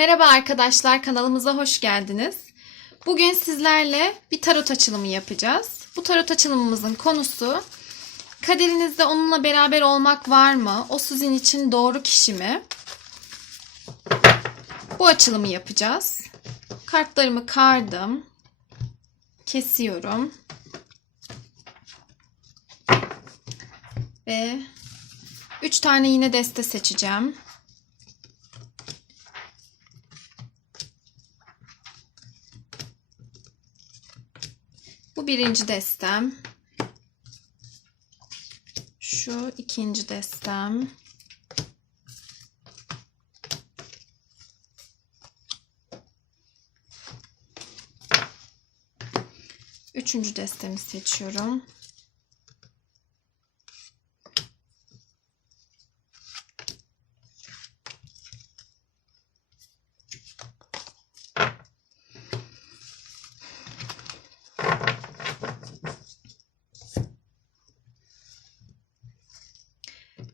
Merhaba arkadaşlar, kanalımıza hoş geldiniz. Bugün sizlerle bir tarot açılımı yapacağız. Bu tarot açılımımızın konusu kaderinizde onunla beraber olmak var mı? O sizin için doğru kişi mi? Bu açılımı yapacağız. Kartlarımı kardım. Kesiyorum. Ve 3 tane yine deste seçeceğim. Bu birinci destem. Şu ikinci destem. Üçüncü destemi seçiyorum.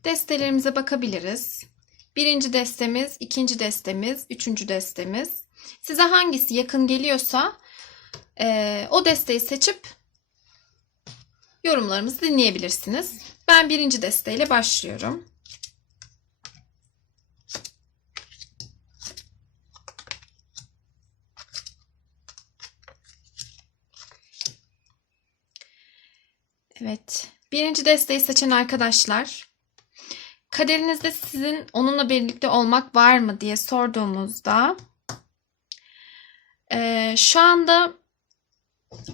Destelerimize bakabiliriz. Birinci destemiz, ikinci destemiz, üçüncü destemiz. Size hangisi yakın geliyorsa eee, o desteği seçip yorumlarımızı dinleyebilirsiniz. Ben birinci desteğiyle başlıyorum. Evet. Birinci desteği seçen arkadaşlar kaderinizde sizin onunla birlikte olmak var mı diye sorduğumuzda eee, şu anda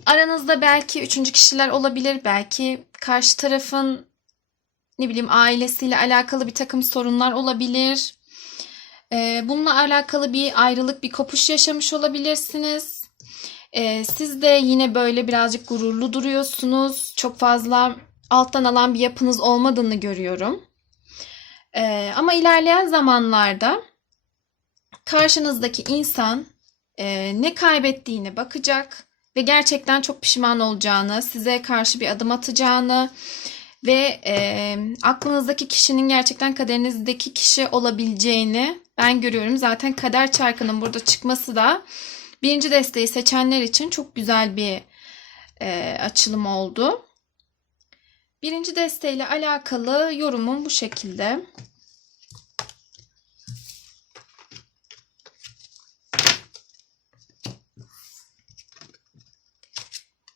aranızda belki üçüncü kişiler olabilir. Belki karşı tarafın ne bileyim ailesiyle alakalı bir takım sorunlar olabilir. Eee, bununla alakalı bir ayrılık, bir kopuş yaşamış olabilirsiniz. Eee, siz de yine böyle birazcık gururlu duruyorsunuz. Çok fazla alttan alan bir yapınız olmadığını görüyorum. Ee, ama ilerleyen zamanlarda karşınızdaki insan e, ne kaybettiğine bakacak ve gerçekten çok pişman olacağını, size karşı bir adım atacağını ve e, aklınızdaki kişinin gerçekten kaderinizdeki kişi olabileceğini ben görüyorum. Zaten kader çarkının burada çıkması da birinci desteği seçenler için çok güzel bir e, açılım oldu. Birinci desteğiyle alakalı yorumum bu şekilde.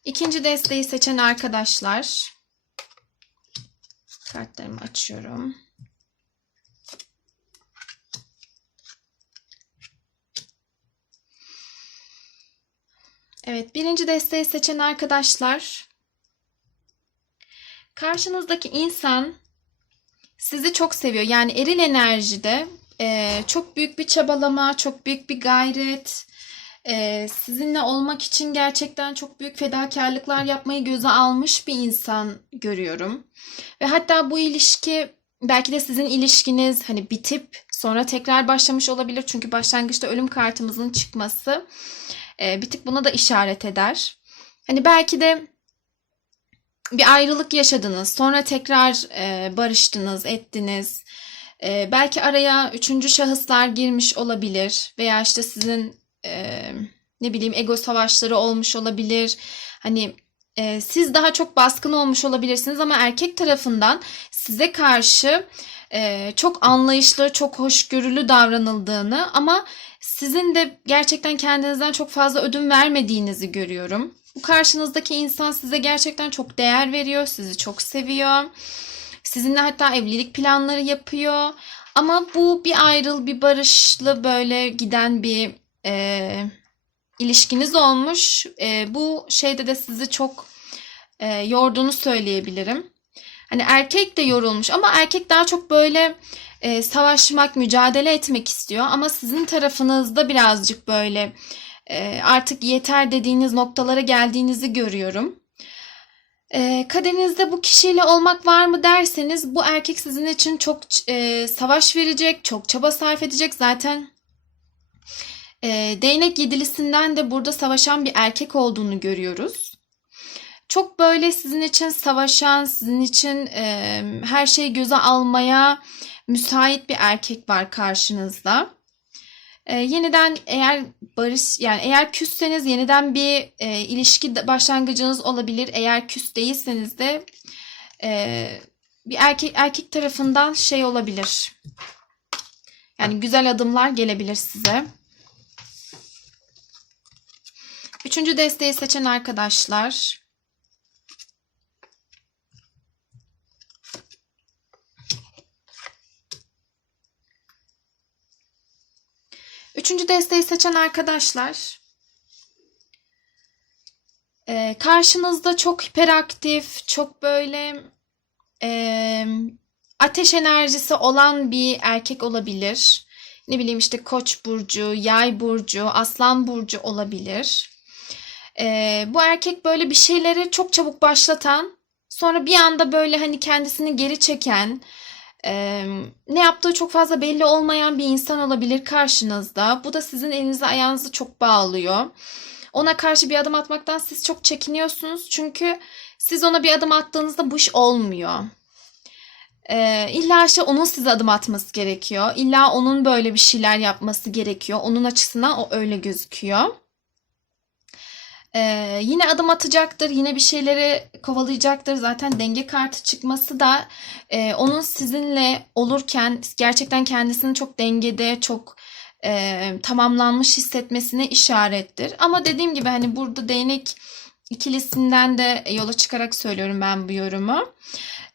İkinci desteği seçen arkadaşlar. Kartlarımı açıyorum. Evet, birinci desteği seçen arkadaşlar Karşınızdaki insan sizi çok seviyor. Yani eril enerjide e, çok büyük bir çabalama, çok büyük bir gayret, e, sizinle olmak için gerçekten çok büyük fedakarlıklar yapmayı göze almış bir insan görüyorum. Ve hatta bu ilişki belki de sizin ilişkiniz hani bitip sonra tekrar başlamış olabilir. Çünkü başlangıçta ölüm kartımızın çıkması e, bir buna da işaret eder. Hani belki de bir ayrılık yaşadınız. Sonra tekrar e, barıştınız, ettiniz. E, belki araya üçüncü şahıslar girmiş olabilir. Veya işte sizin e, ne bileyim ego savaşları olmuş olabilir. Hani e, siz daha çok baskın olmuş olabilirsiniz ama erkek tarafından size karşı e, çok anlayışlı, çok hoşgörülü davranıldığını ama sizin de gerçekten kendinizden çok fazla ödün vermediğinizi görüyorum. Bu karşınızdaki insan size gerçekten çok değer veriyor, sizi çok seviyor. Sizinle hatta evlilik planları yapıyor. Ama bu bir ayrıl, bir barışlı böyle giden bir e, ilişkiniz olmuş. E, bu şeyde de sizi çok e, yorduğunu söyleyebilirim. Hani erkek de yorulmuş ama erkek daha çok böyle e, savaşmak, mücadele etmek istiyor. Ama sizin tarafınızda birazcık böyle e, artık yeter dediğiniz noktalara geldiğinizi görüyorum. E, kaderinizde bu kişiyle olmak var mı derseniz bu erkek sizin için çok e, savaş verecek, çok çaba sarf edecek. Zaten e, değnek yedilisinden de burada savaşan bir erkek olduğunu görüyoruz. Çok böyle sizin için savaşan, sizin için e, her şeyi göze almaya müsait bir erkek var karşınızda. E, yeniden eğer barış yani eğer küsseniz yeniden bir e, ilişki başlangıcınız olabilir. Eğer küs değilseniz de e, bir erkek erkek tarafından şey olabilir. Yani güzel adımlar gelebilir size. Üçüncü desteği seçen arkadaşlar. Üçüncü desteği seçen arkadaşlar. Ee, karşınızda çok hiperaktif, çok böyle e, ateş enerjisi olan bir erkek olabilir. Ne bileyim işte Koç burcu, Yay burcu, Aslan burcu olabilir. Ee, bu erkek böyle bir şeyleri çok çabuk başlatan, sonra bir anda böyle hani kendisini geri çeken, e, ne yaptığı çok fazla belli olmayan bir insan olabilir karşınızda. Bu da sizin elinizi ayağınızı çok bağlıyor. Ona karşı bir adım atmaktan siz çok çekiniyorsunuz. Çünkü siz ona bir adım attığınızda bu iş olmuyor. Ee, illa işte onun size adım atması gerekiyor. İlla onun böyle bir şeyler yapması gerekiyor. Onun açısından o öyle gözüküyor. Ee, yine adım atacaktır, yine bir şeyleri kovalayacaktır. Zaten denge kartı çıkması da e, onun sizinle olurken gerçekten kendisini çok dengede, çok e, tamamlanmış hissetmesine işarettir. Ama dediğim gibi hani burada değnek ikilisinden de yola çıkarak söylüyorum ben bu yorumu.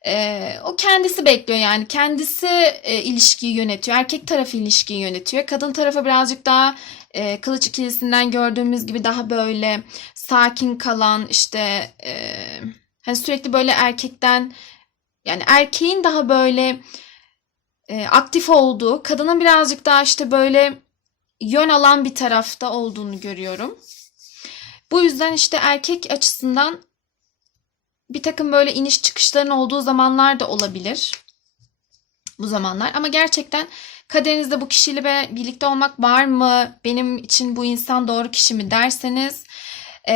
E, o kendisi bekliyor yani kendisi e, ilişkiyi yönetiyor. Erkek tarafı ilişkiyi yönetiyor. Kadın tarafı birazcık daha e, kılıç ikilisinden gördüğümüz gibi daha böyle sakin kalan işte e, hani sürekli böyle erkekten yani erkeğin daha böyle e, aktif olduğu, kadının birazcık daha işte böyle yön alan bir tarafta olduğunu görüyorum. Bu yüzden işte erkek açısından bir takım böyle iniş çıkışların olduğu zamanlar da olabilir. Bu zamanlar. Ama gerçekten kaderinizde bu kişiyle birlikte olmak var mı? Benim için bu insan doğru kişi mi derseniz e,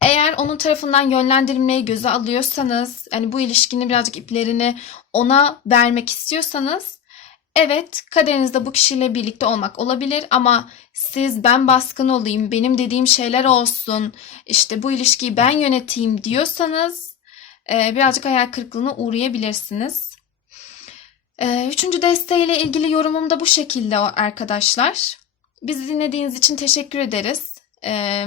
eğer onun tarafından yönlendirilmeyi göze alıyorsanız hani bu ilişkinin birazcık iplerini ona vermek istiyorsanız evet kaderinizde bu kişiyle birlikte olmak olabilir ama siz ben baskın olayım benim dediğim şeyler olsun işte bu ilişkiyi ben yöneteyim diyorsanız e, birazcık hayal kırıklığına uğrayabilirsiniz. E, üçüncü desteğiyle ilgili yorumum da bu şekilde arkadaşlar. Bizi dinlediğiniz için teşekkür ederiz. E,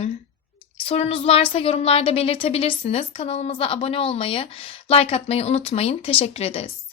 sorunuz varsa yorumlarda belirtebilirsiniz. Kanalımıza abone olmayı, like atmayı unutmayın. Teşekkür ederiz.